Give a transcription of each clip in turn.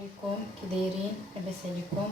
عليكم، كي دايرين؟ لاباس عليكم؟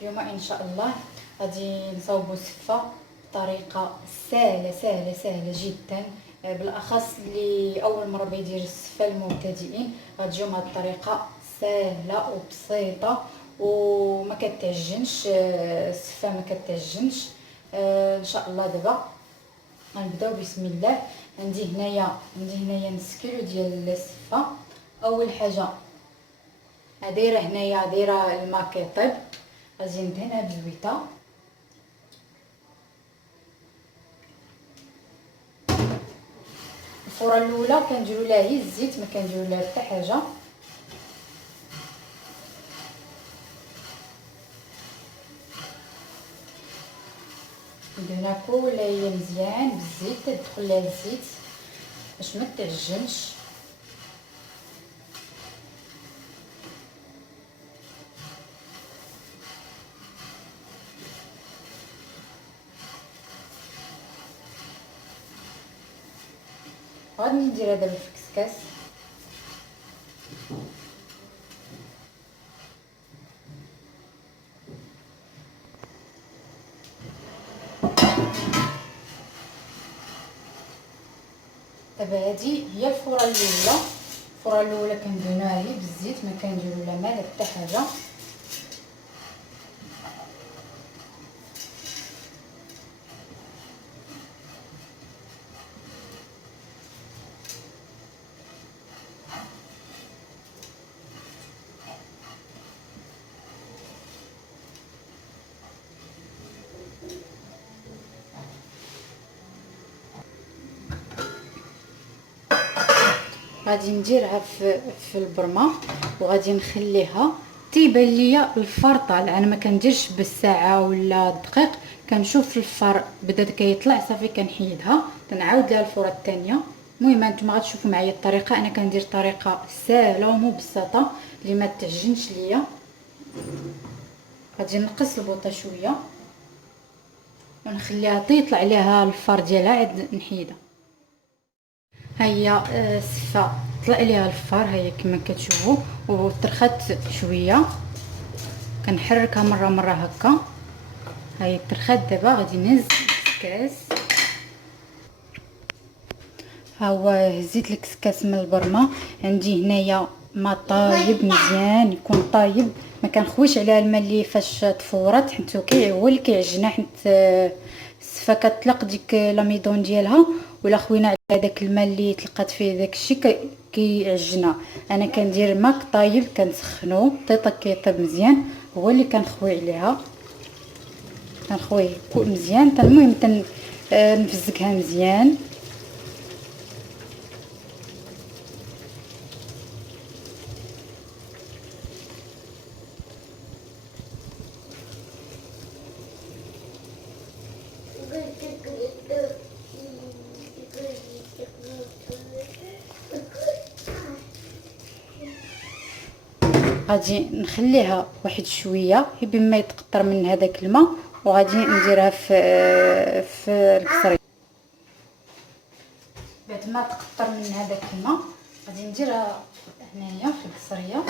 اليوم ان شاء الله غادي نصاوبوا سفه بطريقه سهله سهله سهله جدا. بالاخص اللي اول مره بيدير السفه المبتدئين غتجيهم هاد الطريقه سهله وبسيطه وما كتعجنش. السفه ما كتعجنش. ان شاء الله دابا غنبداو بسم الله. عندي هنايا نص كيلو ديال السفه. اول حاجه دايره الماء كيطيب، غادي ندهنها بزويته. الفوره الاولى كنديروا لها هي الزيت، ما كنديروا لها حتى حاجه. ندهنها كلها هي مزيان بالزيت، تدخل لها الزيت باش ما تعجنش. غادي نديرها دابا في كسكاس. دابا هذه هي الفوره الاولى كندهنوها هي بالزيت، ما كنديروا لا ماء لا حتى حاجه. غادي نديرها في البرمه وغادي نخليها تيبان ليا الفار طالع. انا ما كنديرش بالساعه ولا الدقيق، كنشوف الفار بدا كيطلع صافي كنحيدها، كنعاود لها الفوره الثانيه. المهم انتم غتشوفوا معايا الطريقه، انا كندير طريقه سهله ومبسطه اللي ما تعجنش ليا. غادي نقص البوطه شويه ونخليها يطلع عليها الفار ديالها عاد نحيدها. هيا السفه طلع ليها الفار، هيا كما كتشوفوا وترخات شويه. كنحركها مره هكا. هيا ترخات. دابا غادي نهز الكسكاس. ها هو هزيت الكسكاس من البرمه. عندي هنايا ما طايب مزيان، يكون طايب، ما كنخويش عليها الماء اللي فاش تفورت، حيت هو اللي كيعجنها، حيت السفه كتطلق ديك لاميدون ديالها، ولا خوينا على داك الماء اللي تلقات فيه داك الشيء كيعجنها. انا كندير ماء طايب كنسخنو طيطه كيطيب مزيان، هو اللي كنخوي عليها. كنخويه مزيان. المهم نفزكها مزيان. غادي نخليها واحد شويه بما يتقطر من هذاك الماء، وغادي نديرها في الكسريه. بعد ما تقطر من هذاك الماء غادي نديرها هنايا في الكسريه.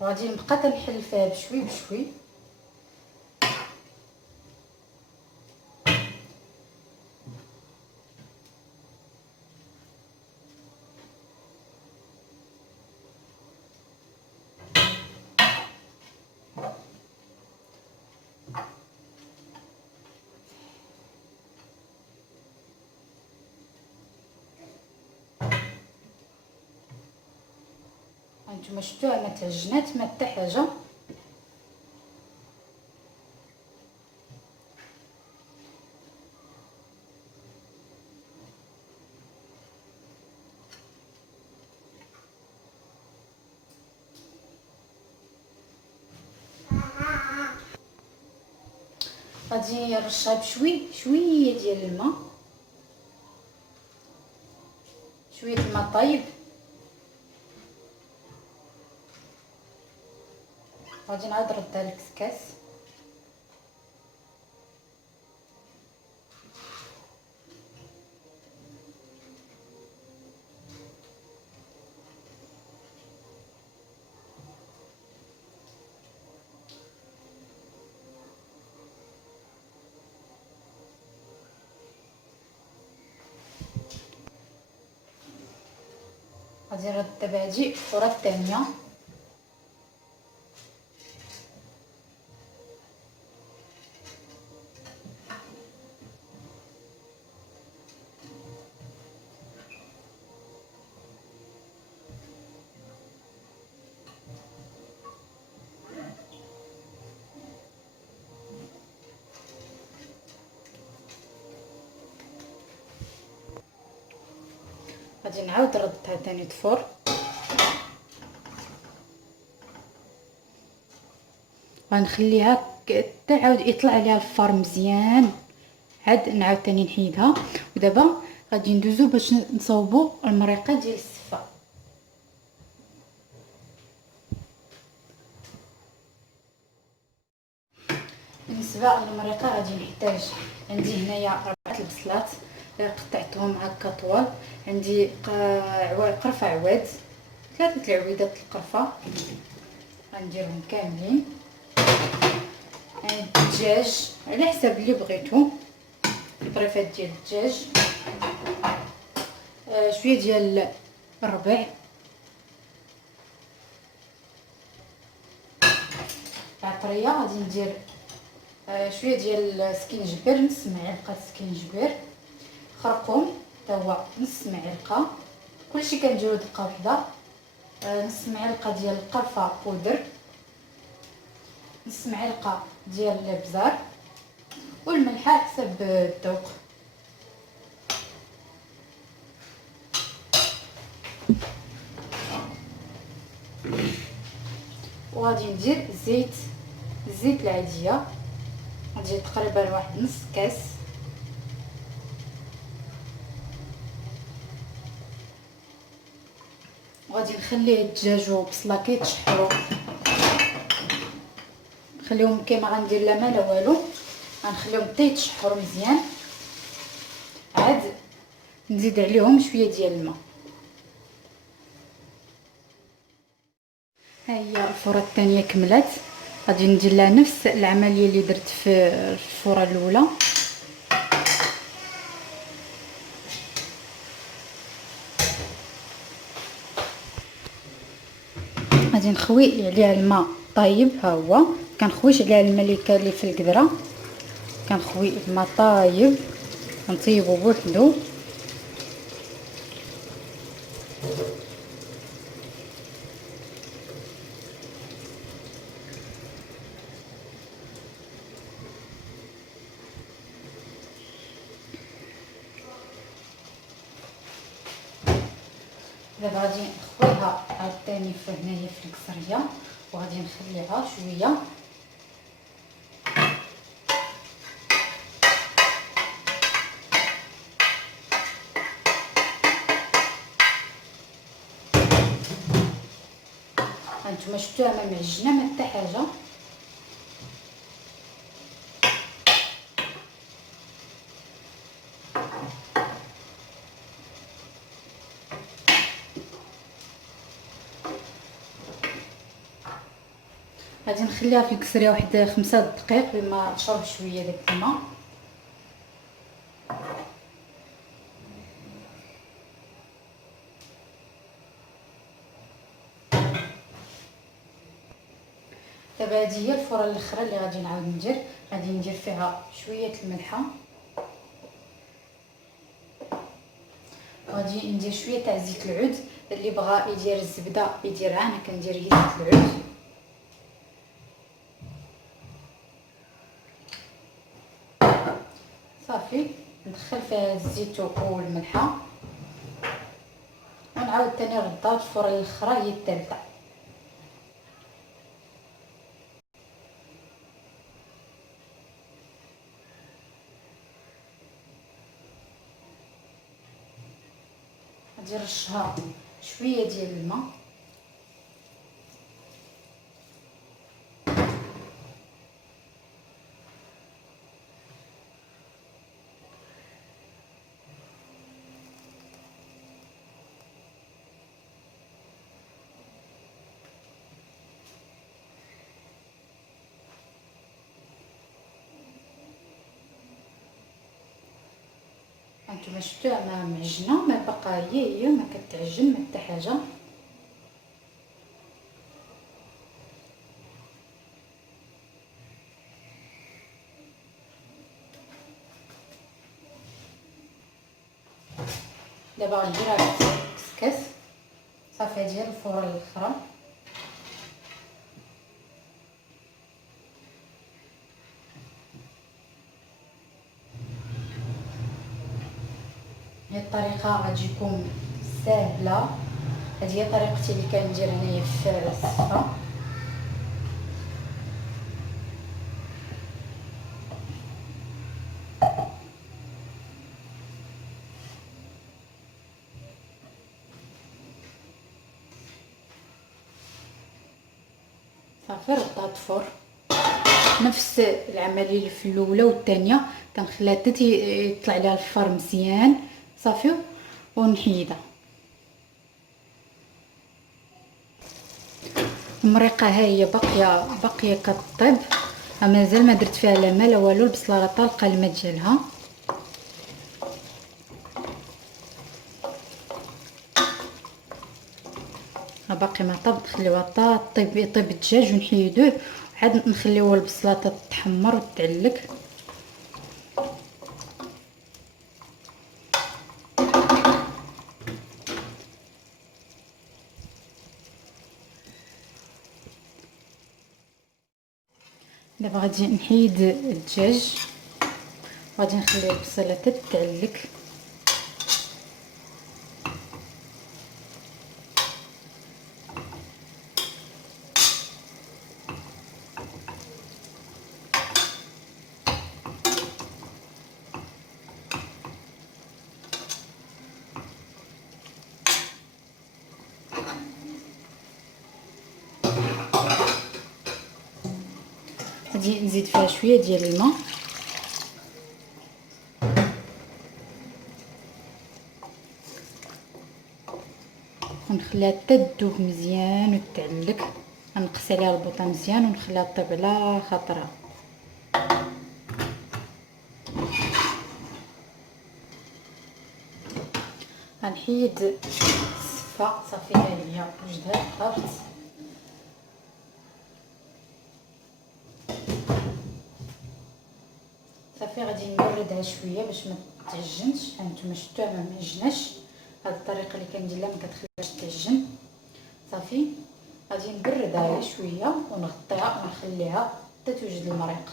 وغادي نبقى تنحل فيها بشوي بشوي. هانتوما شفتوها ما تعجنات ما حتى حاجه. غادي نرشها بشوي شويه ديال الماء، شويه الماء طايب. غادي نعاود نردها للكسكاس. غادي نرد دابا هادي الفوره الثانيه. غادي نعاود نردها ثاني تفور. غنخليها حتى عاود يطلع عليها الفار مزيان، عاد نعاود ثاني نحيدها. ودابا غادي ندوزو باش نصاوبوا المريقه ديال السفه. بالنسبه للمريقه غادي نحتاج، عندي هنايا 4 البصلات قطعتهم هكا طوال، عندي قرفه عواد، 3 العويدات القرفه غنديرهم كاملين، الدجاج على حسب اللي بغيتو، البريفات ديال الدجاج، شويه ديال الربيع، العطريه غادي ندير شويه ديال السكينجبير، نص معلقه سكينجبير، خرقوم حتى هو نص معلقه، كلشي كنديرو دقه وحده، نص معلقه ديال القرفه بودر، نص معلقه ديال الابزار، والملح حسب الذوق. وغادي ندير الزيت العاديه، غادي تقريبا واحد نص كاس. وغادي نخلي الدجاج وبصله كيتشحروا، نخليهم كيما غندير لا ما لا والو، غنخليهم حتى يتشحروا مزيان، عاد نزيد عليهم شويه ديال الماء. ها هي الفوره الثانيه كملات، غادي ندير لها نفس العمليه اللي درت في الفوره الاولى. غادي نخوي عليها الماء طايب، ها هو كنخويش عليها الماء اللي كان لي في القدره، كنخوي الماء طايب نطيبو بوحدو. دابا غادي نخويها عاوتاني في هنايا في الكسريه، وغادي نخليها شويه هانتوما شفتوها ما معجنه ما حتى حاجه. غادي نخليها في الكسريه واحد 5 دقائق بما تشرب شويه داك الماء. دابا هذه هي الفوره الاخرى اللي غادي نعاود ندير، غادي ندير فيها شويه الملحه، غادي ندير شويه تاع زيت العود، اللي بغى يدير الزبده يديرها، انا كندير غير زيت العود. صافي ندخل فيها الزيت والملحه، ونعاود ثاني نردها. الفوره الاخرى هي الثالثه. غادي نرشها شويه ديال الماء، هانتوما شفتوها ما معجنه، ما باقا هي ما كتعجن ما حتى حاجه. دابا غنديرها كسكس صافي ديال الفوره الاخرى. هي الطريقه غتجيكم ساهله، هذه هي طريقتي اللي كندير هنايا في الصفه. صافي ردها طفور، نفس العمليه اللي في الاولى والثانيه، كنخليها حتى يطلع ليها الفار مزيان صافي ونحيدها. المريقه ها هي باقيه كطيب، مازال ما درت فيها لا ما لا والو، البصله راه طالقه الماء ديالها. باقي ما طاب، نخليوها طيب يطيب الدجاج ونحيدوه، عاد نخليوها البصله تتحمر وتعلق. دابا غادي نحيد الدجاج، غادي نخلي البصله تتعلق. غادي نزيد فيها شويه ديال الماء، ونخليها حتى تذوب مزيان وتعلق. غنقص عليها البوطه مزيان ونخليها طيب على خاطرها. غنحيد الصفه صافي ها هي وجدها طابت. صافي غادي نبردها شويه باش ما تعجنش. هانتوما شفتوها ما معجناش، هاد الطريقه اللي كندير لها ما كتخليهاش تعجن. صافي غادي نبردها شويه ونغطيها ونخليها حتى توجد المريقه.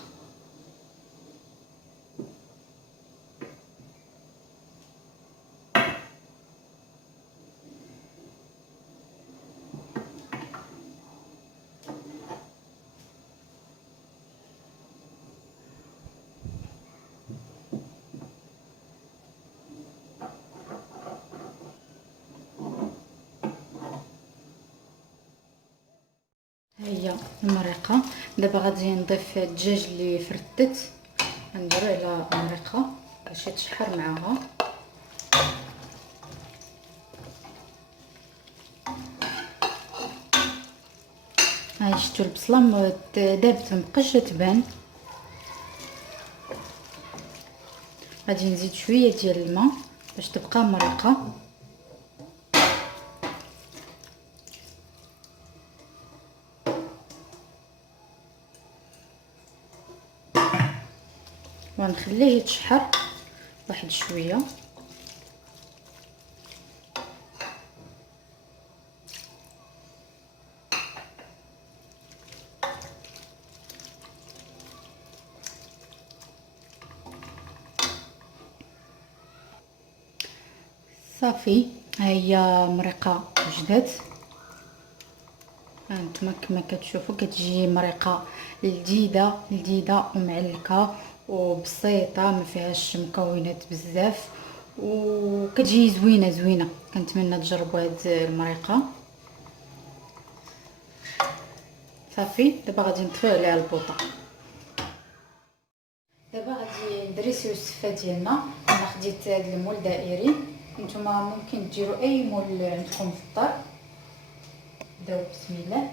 هي المريقه. دابا غادي نضيف الدجاج اللي فردت، نديرو على المريقه باش يتشحر معاها. هاي شفتوا البصله دابت مبقاش تبان. غادي نزيد شويه ديال الماء باش تبقى مريقه. ونخليه يتشحر واحد شويه. صافي ها هي مريقه وجدات. هانتوما كما كتشوفوا كتجي مريقه لذيذه ومعلكه وبسيطه، ما فيهاش مكونات بزاف، وكتجي زوينه. كنتمنى تجربوا هاد المريقه. صافي دابا غادي نطفيو عليها البوطه. دابا غادي ندريسيو السفه ديالنا. انا خديت هاد المول دائري، نتوما ممكن ديروا اي مول عندكم في الدار. نبداو بسم الله.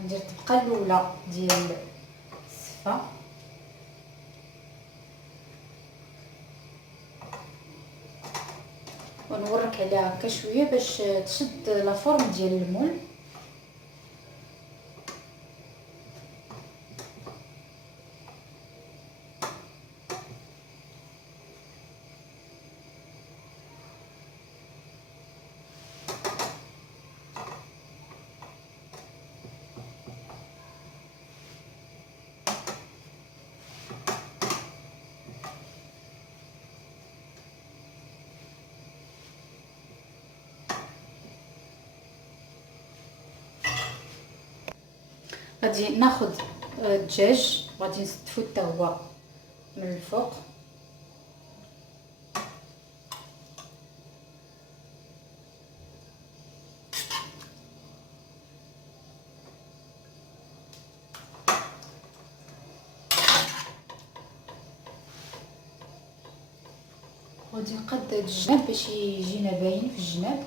غندير الطبقه الاولى ديال السفه، ونورك عليها هكا شويه باش تشد لا فورم ديال المول. غادي ناخذ الدجاج وغادي نستفو حتى هو من الفوق. غادي نقاد الجناب باش يجينا باين في الجناب.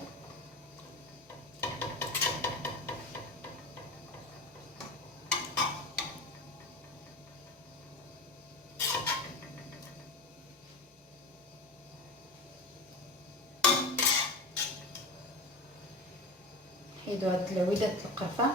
نحيدو هاد العويدات القرفه.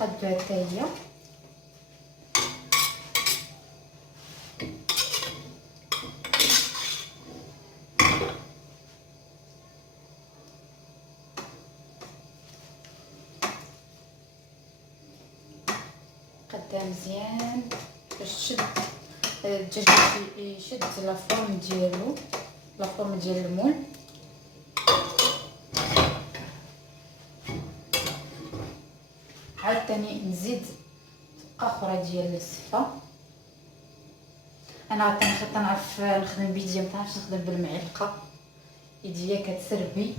قادو حتى هي. قادها مزيان باش تشد الدجاج، يشد لا فورم ديالو، لا فورم ديال المول. عاوتاني نزيد طبقه اخرى ديال السفه. انا تنعرف نخدم بيديا، ما تعرفش نخدم بالمعلقه، يديا كتسربي.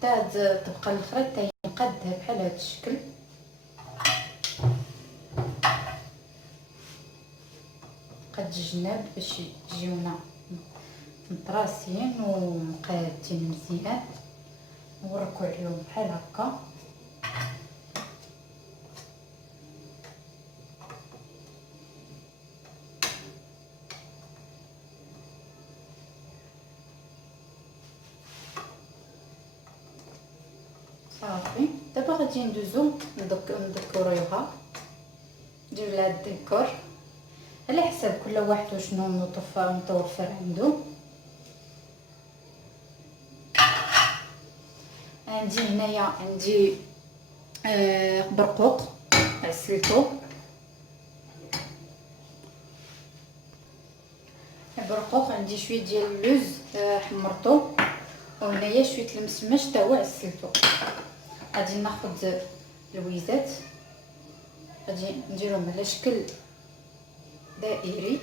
حتى هاد الطبقه الاخرى حتى نقادها بحال هاد الشكل. قد الجناب باش يجيونا مطراسين ومقادين مزيان، نوركو عليهم بحال هكا. صافي دابا غادي ندوزو نديكوريوها، ندير لها الديكور على حساب كل واحد وشنو متوفر عنده. عندي هنايا عندي برقوق عسلتو، البرقوق عندي شويه ديال اللوز حمرته، وهنايا شويه المسماش حتى هو عسلتو. غادي ناخذ الويزات، غادي نديرهم على شكل دائري.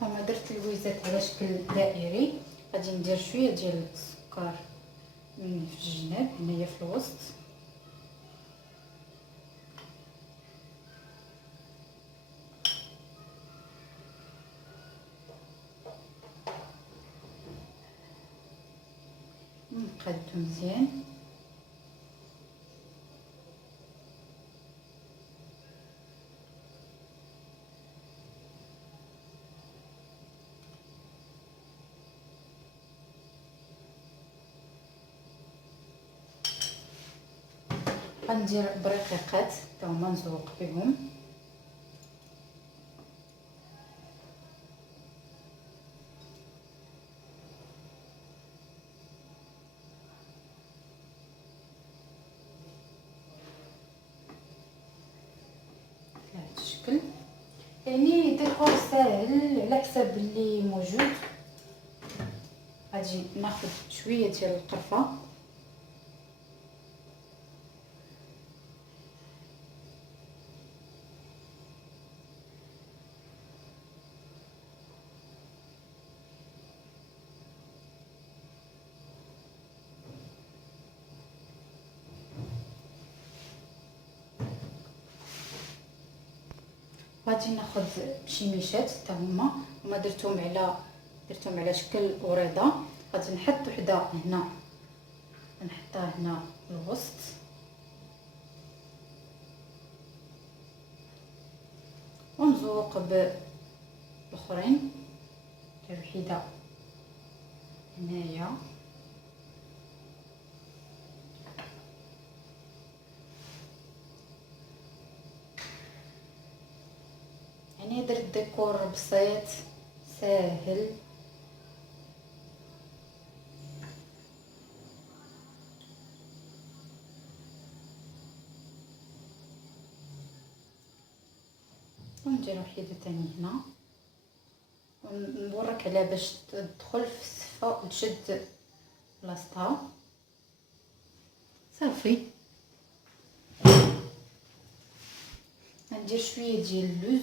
هما درت الويزات على شكل دائري. غادي ندير شويه ديال السكر من في الجناب هنايا في الوسط. نقادو مزيان. غندير برقيقات تا هما نزوق بهم. بهذا الشكل، يعني ديكور ساهل على حساب اللي موجود. غادي ناخذ شويه ديال القرفه، غادي ناخذ شي ميشات حتى هما درتهم على شكل وريضه. غادي نحط وحده هنا، نحطها هنا في الوسط، ونزوق بالاخرين. ندير وحده هنايا، يعني درت ديكور بسيط ساهل. وندير وحده ثاني هنا، ونورك على باش تدخل في السفه وتشد بلاصتها. صافي، ندير شويه ديال اللوز،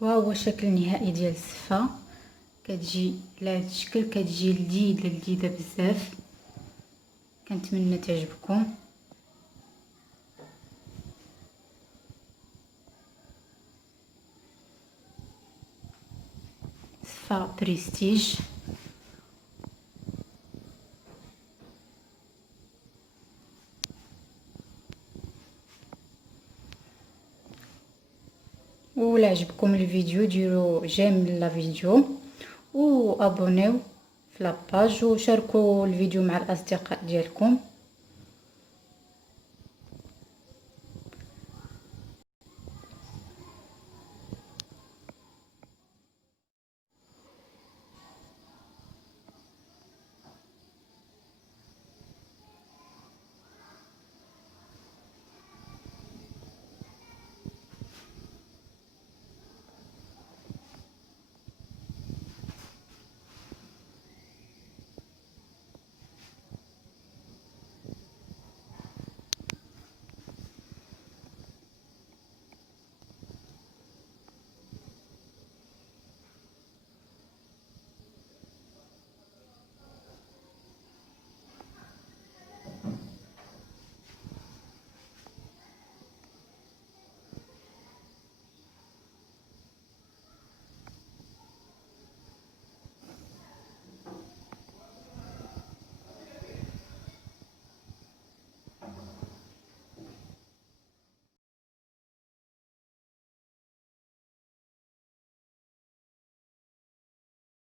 وها هو الشكل النهائي ديال السفه. كتجي على هذا الشكل، كتجي لذيذه بزاف. كنتمنى تعجبكم. سفه بريستيج. ولا عجبكم الفيديو ديروا جيم للفيديو وابونيو في لاباج، وشاركوا الفيديو مع الاصدقاء ديالكم.